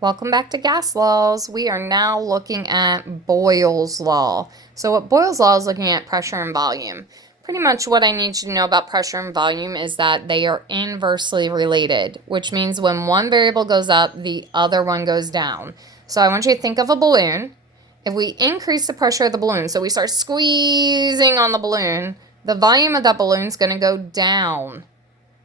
Welcome back to gas laws. We are now looking at Boyle's law. So what Boyle's law is looking at pressure and volume. Pretty much what I need you to know about pressure and volume is that they are inversely related, which means when one variable goes up, the other one goes down. So I want you to think of a balloon. If we increase the pressure of the balloon, so we start squeezing on the balloon, the volume of that balloon is going to go down.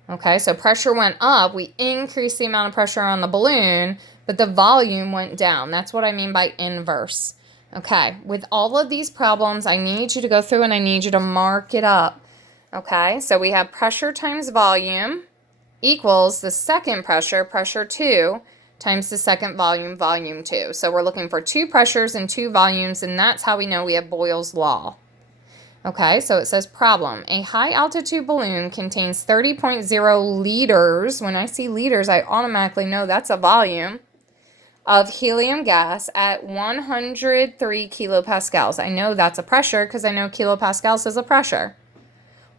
Okay, so pressure went up, we increased the amount of pressure on the balloon, but the volume went down. That's what I mean by inverse. Okay, with all of these problems, I need you to go through and I need you to mark it up. Okay, so we have pressure times volume equals the second pressure, pressure 2, times the second volume, volume 2. So we're looking for two pressures and two volumes, and that's how we know we have Boyle's law. Okay, so it says problem. A high altitude balloon contains 30.0 liters. When I see liters, I automatically know that's a volume of helium gas at 103 kilopascals. I know that's a pressure because I know kilopascals is a pressure.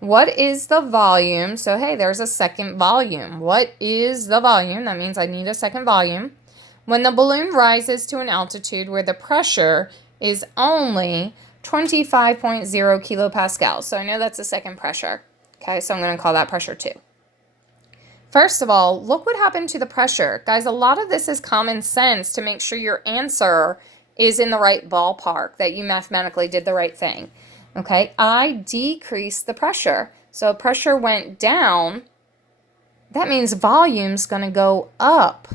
What is the volume? So, hey, there's a second volume. What is the volume? That means I need a second volume. When the balloon rises to an altitude where the pressure is only 25.0 kilopascals. So I know that's the second pressure. Okay, so I'm going to call that pressure 2. First of all, look what happened to the pressure. Guys, a lot of this is common sense to make sure your answer is in the right ballpark, that you mathematically did the right thing. Okay, I decreased the pressure. So pressure went down. That means volume's going to go up,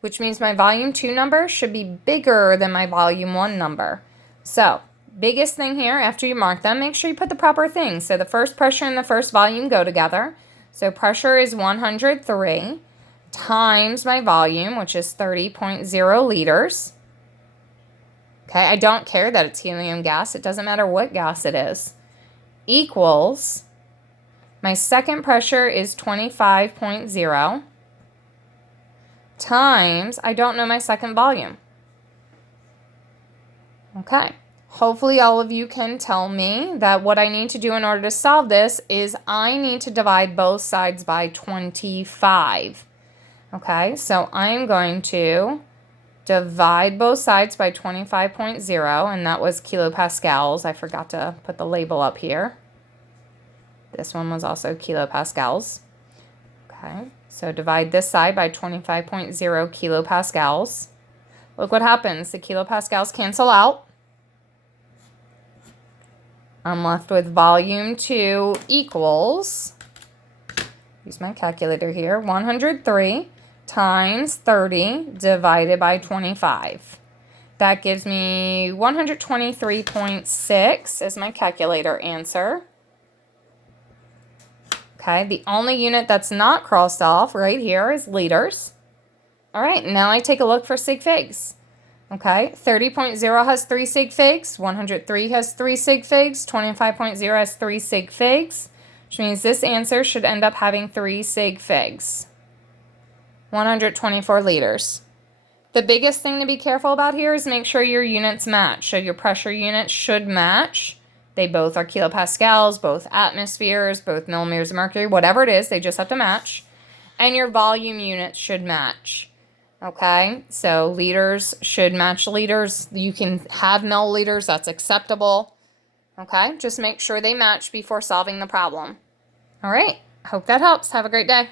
which means my volume 2 number should be bigger than my volume 1 number. So biggest thing here, after you mark them, make sure you put the proper things. So the first pressure and the first volume go together. So pressure is 103 times my volume, which is 30.0 liters. Okay, I don't care that it's helium gas. It doesn't matter what gas it is. Equals, my second pressure is 25.0 times, I don't know my second volume. Okay. Hopefully all of you can tell me that what I need to do in order to solve this is I need to divide both sides by 25. Okay, so I'm going to divide both sides by 25.0, and that was kilopascals. I forgot to put the label up here. This one was also kilopascals. Okay, so divide this side by 25.0 kilopascals. Look what happens. The kilopascals cancel out. I'm left with volume 2 equals, use my calculator here, 103 times 30 divided by 25. That gives me 123.6 as my calculator answer. Okay, the only unit that's not crossed off right here is liters. All right, now I take a look for sig figs. Okay, 30.0 has 3 sig figs, 103 has 3 sig figs, 25.0 has 3 sig figs, which means this answer should end up having 3 sig figs. 124 liters. The biggest thing to be careful about here is make sure your units match. So your pressure units should match. They both are kilopascals, both atmospheres, both millimeters of mercury, whatever it is, they just have to match. And your volume units should match. Okay, so liters should match liters. You can have milliliters, that's acceptable. Okay, just make sure they match before solving the problem. All right, hope that helps. Have a great day.